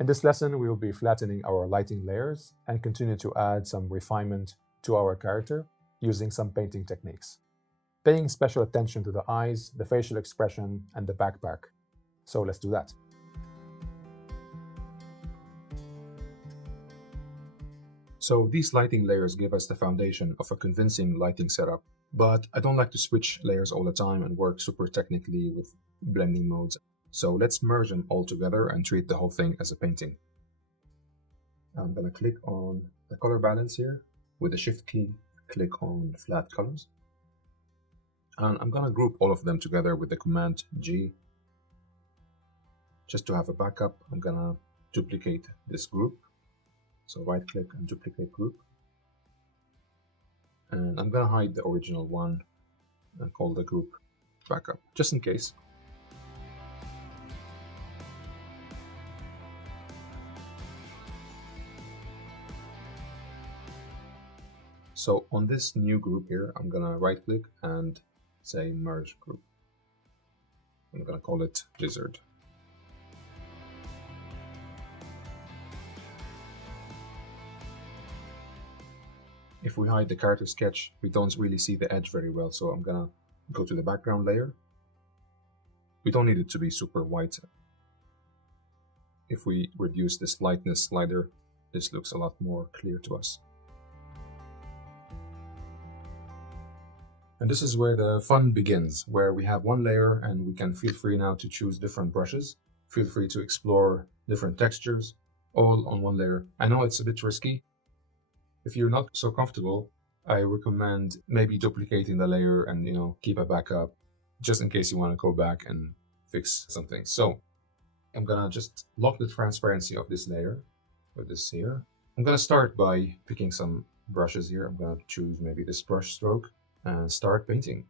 In this lesson, we will be flattening our lighting layers and continue to add some refinement to our character using some painting techniques, paying special attention to the eyes, the facial expression, and the backpack. So let's do that. So these lighting layers give us the foundation of a convincing lighting setup, but I don't like to switch layers all the time and work super technically with blending modes. So let's merge them all together and treat the whole thing as a painting. I'm going to click on the color balance here. With the Shift key, click on Flat Colors. And I'm going to group all of them together with the Command G. Just to have a backup, I'm going to duplicate this group. So right click and duplicate group. And I'm going to hide the original one and call the group backup, just in case. So on this new group here, I'm going to right click and say merge group. I'm going to call it Blizzard. If we hide the character sketch, we don't really see the edge very well, so I'm going to go to the background layer. We don't need it to be super white. If we reduce this lightness slider, this looks a lot more clear to us. And this is where the fun begins, where we have one layer and we can feel free now to choose different brushes. Feel free to explore different textures, all on one layer. I know it's a bit risky. If you're not so comfortable, I recommend maybe duplicating the layer and, keep a backup just in case you want to go back and fix something. So I'm going to just lock the transparency of this layer with this here. I'm going to start by picking some brushes here. I'm going to choose maybe this brush stroke and start painting,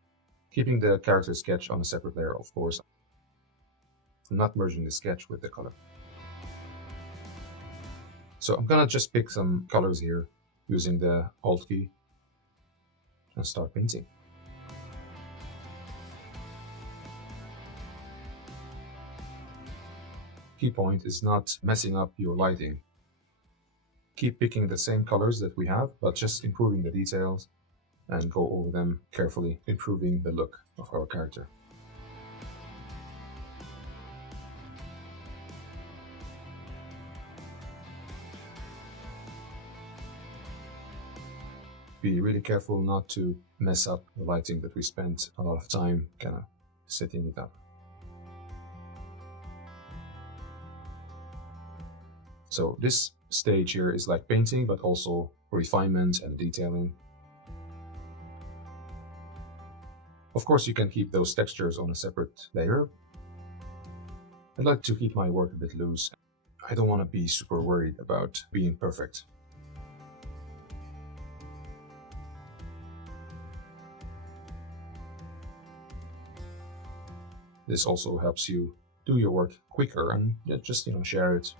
keeping the character sketch on a separate layer, of course. I'm not merging the sketch with the color. So I'm gonna just pick some colors here using the Alt key and start painting. Key point is not messing up your lighting. Keep picking the same colors that we have, but just improving the details and go over them carefully, improving the look of our character. Be really careful not to mess up the lighting that we spent a lot of time kind of setting it up. So this stage here is like painting, but also refinement and detailing. Of course, you can keep those textures on a separate layer. I'd like to keep my work a bit loose. I don't want to be super worried about being perfect. This also helps you do your work quicker and just, share it.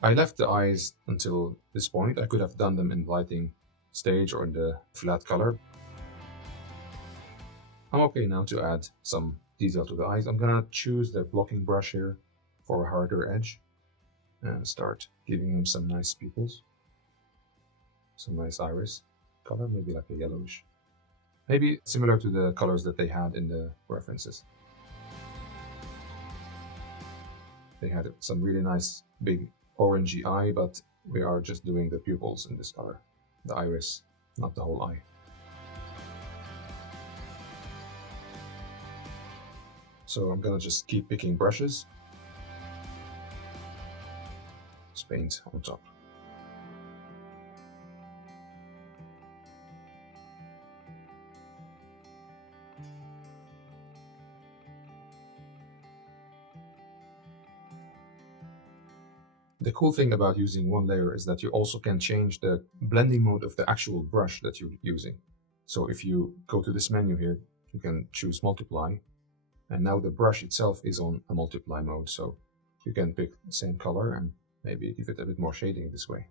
I left the eyes until this point. I could have done them in lighting stage or in the flat color. I'm okay now to add some detail to the eyes. I'm gonna choose the blocking brush here for a harder edge and start giving them some nice pupils. Some nice iris color, maybe like a yellowish. Maybe similar to the colors that they had in the references. They had some really nice big orangey eye, but we are just doing the pupils in this color, the iris, not the whole eye. So I'm gonna just keep picking brushes, just paint on top. The cool thing about using one layer is that you also can change the blending mode of the actual brush that you're using. So if you go to this menu here, you can choose multiply, and now the brush itself is on a multiply mode, so you can pick the same color and maybe give it a bit more shading this way.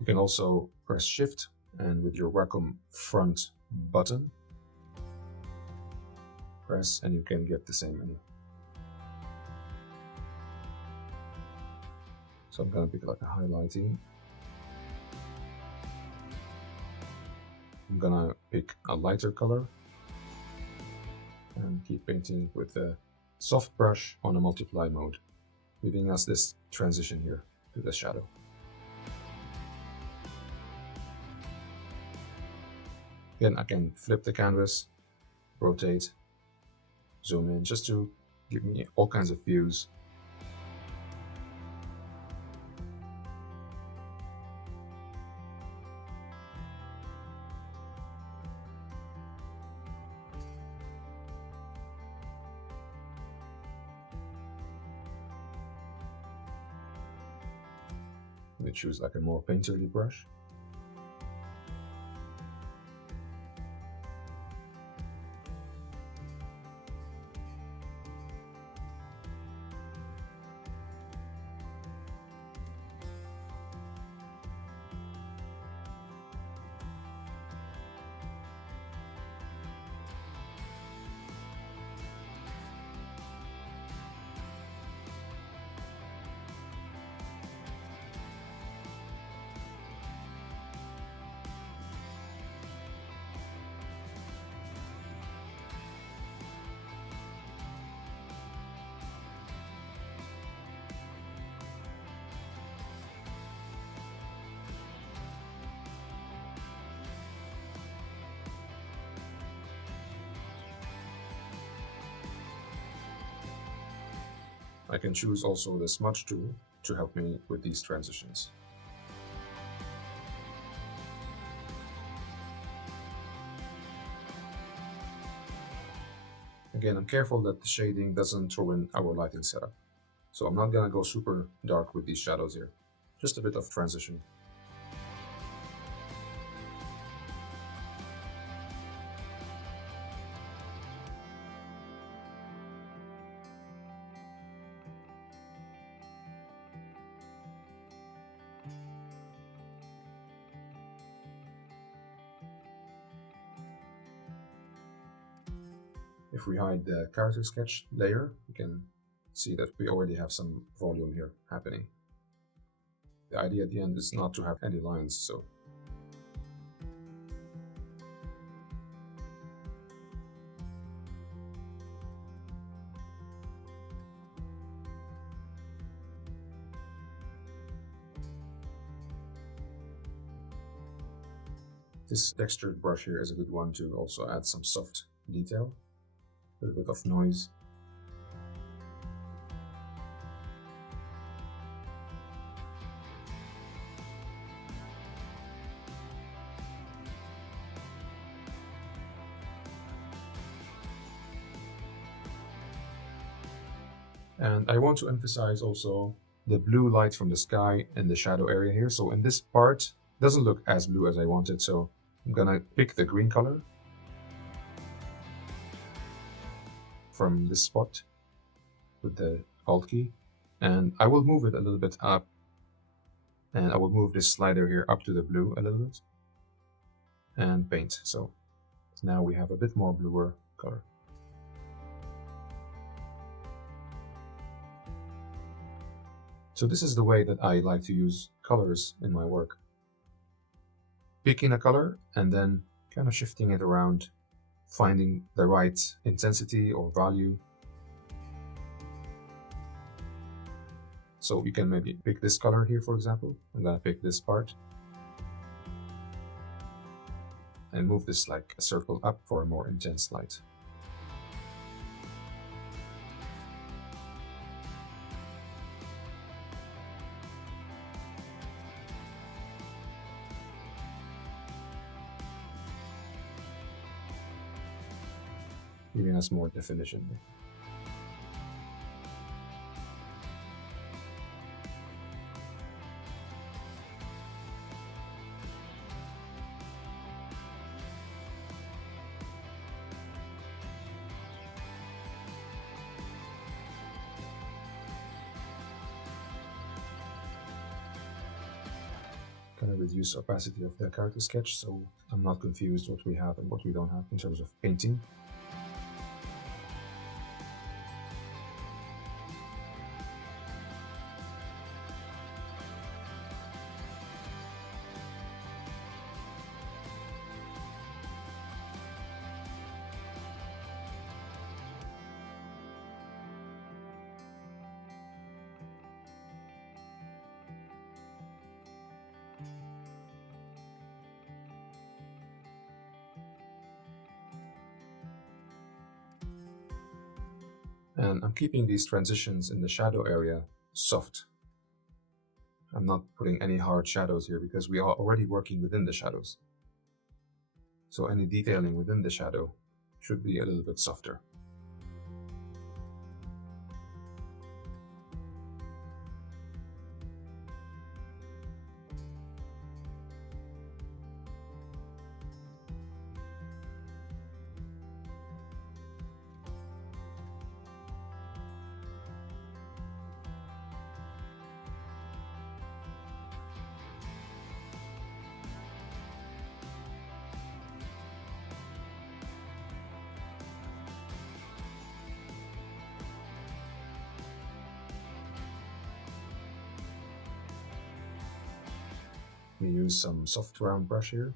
You can also press Shift and with your Wacom front button, press and you can get the same menu. So I'm gonna pick like a highlighting. I'm gonna pick a lighter color and keep painting with a soft brush on a multiply mode, giving us this transition here to the shadow. Again, I can flip the canvas, rotate, zoom in, just to give me all kinds of views. Let me choose like a more painterly brush. I can choose also the smudge tool to help me with these transitions. Again, I'm careful that the shading doesn't ruin our lighting setup. So I'm not gonna go super dark with these shadows here. Just a bit of transition. If we hide the character sketch layer, you can see that we already have some volume here happening. The idea at the end is not to have any lines, so this textured brush here is a good one to also add some soft detail, a little bit of noise. And I want to emphasize also the blue light from the sky and the shadow area here. So in this part, it doesn't look as blue as I wanted. So I'm gonna pick the green color from this spot with the Alt key. And I will move it a little bit up. And I will move this slider here up to the blue a little bit. And paint. So now we have a bit more bluer color. So this is the way that I like to use colors in my work. Picking a color and then kind of shifting it around, finding the right intensity or value. So you can maybe pick this color here, for example. I'm gonna pick this part and move this like a circle up for a more intense light. Giving us more definition. kind of reduce opacity of the character sketch so I'm not confused what we have and what we don't have in terms of painting. And I'm keeping these transitions in the shadow area soft. I'm not putting any hard shadows here because we are already working within the shadows. So any detailing within the shadow should be a little bit softer. We use some soft round brush here.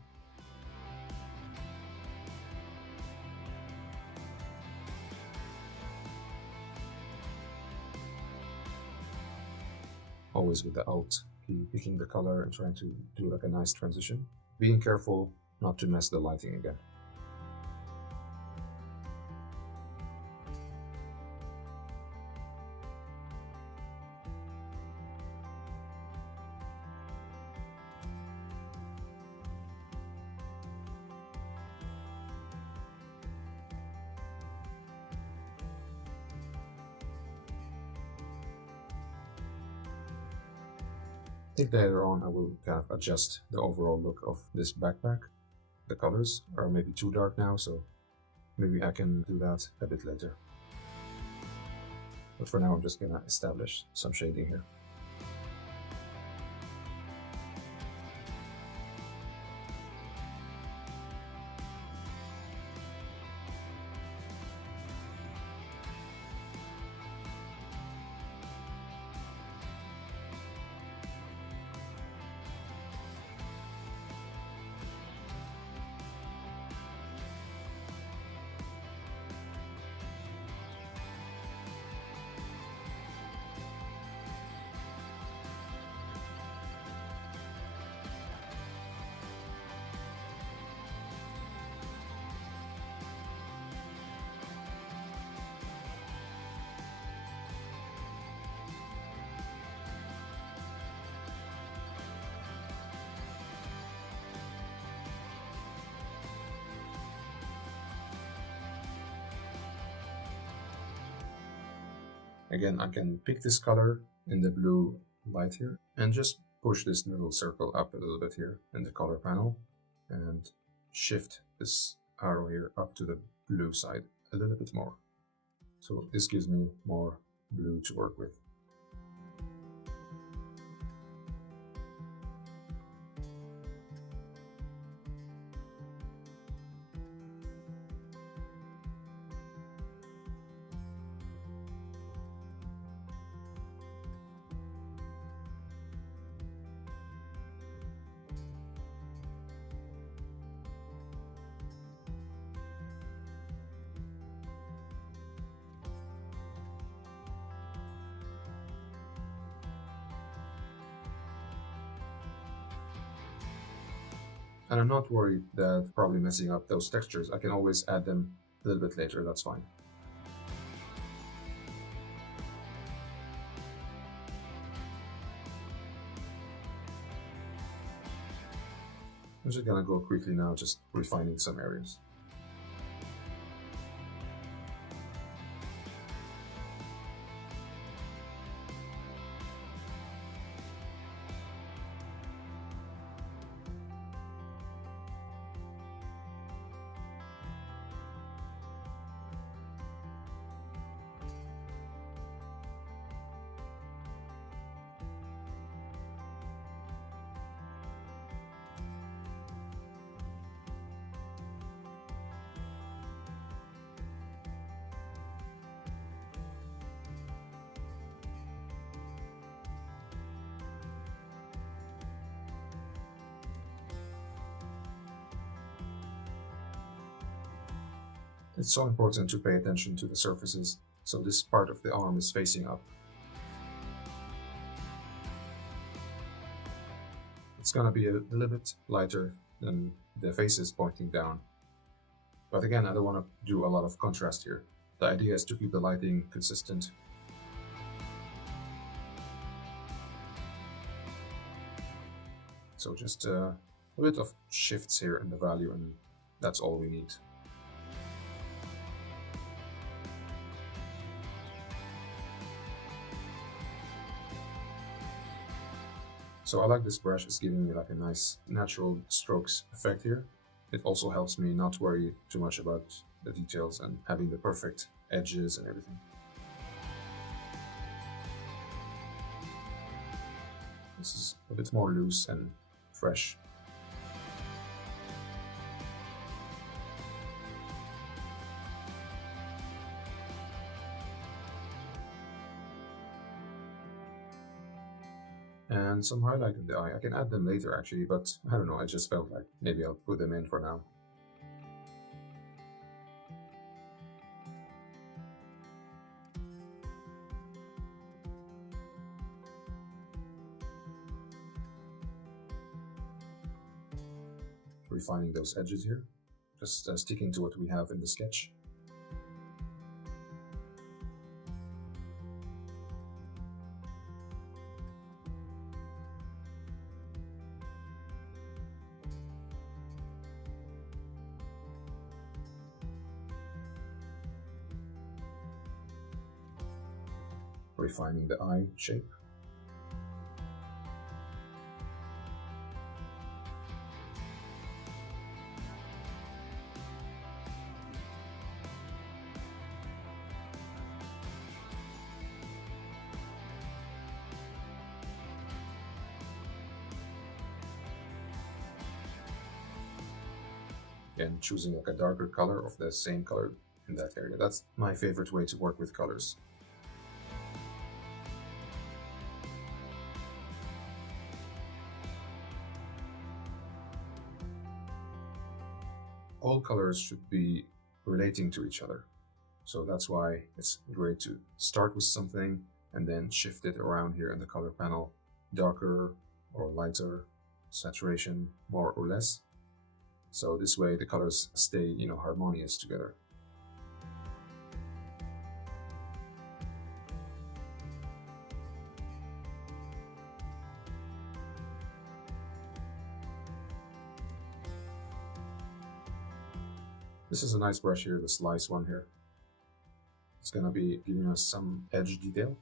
Always with the Alt key, picking the color and trying to do like a nice transition. Being careful not to mess the lighting again. I think later on I will kind of adjust the overall look of this backpack. The colors are maybe too dark now, so maybe I can do that a bit later. But for now I'm just gonna establish some shading here. Again, I can pick this color in the blue light here and just push this little circle up a little bit here in the color panel and shift this arrow here up to the blue side a little bit more. So this gives me more blue to work with. And I'm not worried that probably messing up those textures. I can always add them a little bit later, that's fine. I'm just gonna go quickly now, just refining some areas. It's so important to pay attention to the surfaces, so this part of the arm is facing up. It's gonna be a little bit lighter than the faces pointing down. But again, I don't want to do a lot of contrast here. The idea is to keep the lighting consistent. So just a bit of shifts here in the value, and that's all we need. So I like this brush, it's giving me like a nice natural strokes effect here. It also helps me not worry too much about the details and having the perfect edges and everything. This is a bit more loose and fresh. And some highlight in the eye. I can add them later actually, but I don't know, I just felt like maybe I'll put them in for now. Refining those edges here, just sticking to what we have in the sketch. Refining the eye shape. And choosing like a darker color of the same color in that area. That's my favorite way to work with colors. All colors should be relating to each other. So that's why it's great to start with something and then shift it around here in the color panel, darker or lighter, saturation more or less. So this way the colors stay, harmonious together. This is a nice brush here, the slice one here. It's gonna be giving us some edge detail.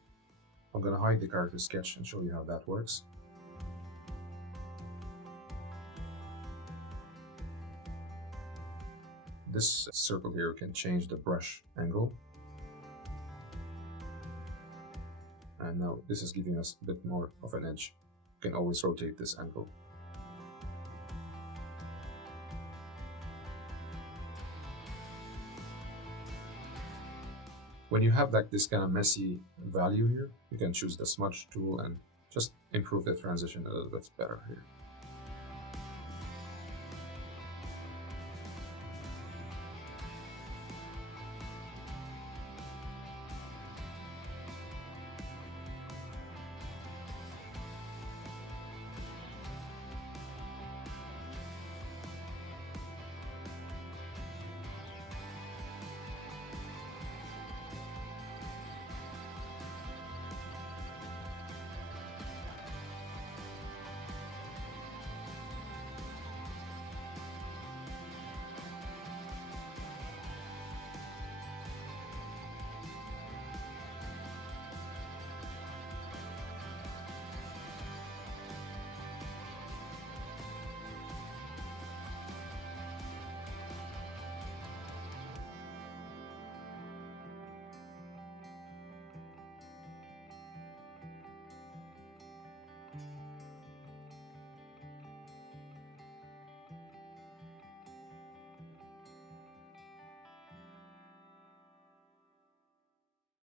I'm gonna hide the character sketch and show you how that works. This circle here can change the brush angle. And now this is giving us a bit more of an edge. You can always rotate this angle. When you have like this kind of messy value here, you can choose the smudge tool and just improve the transition a little bit better here.